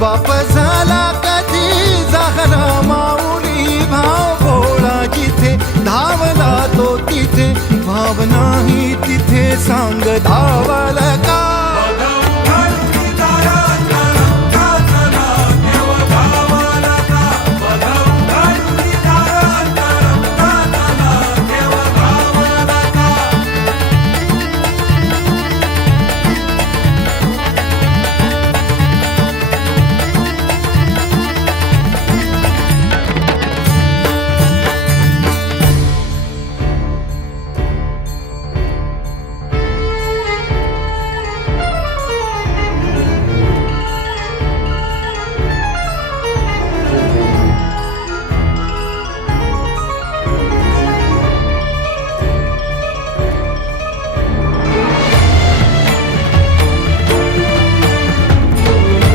बाप झाला कधी जाहरा माऊली, भाव भोळा जिथे धावला तो तिथे, भाव नाही तिथे सांग धावल का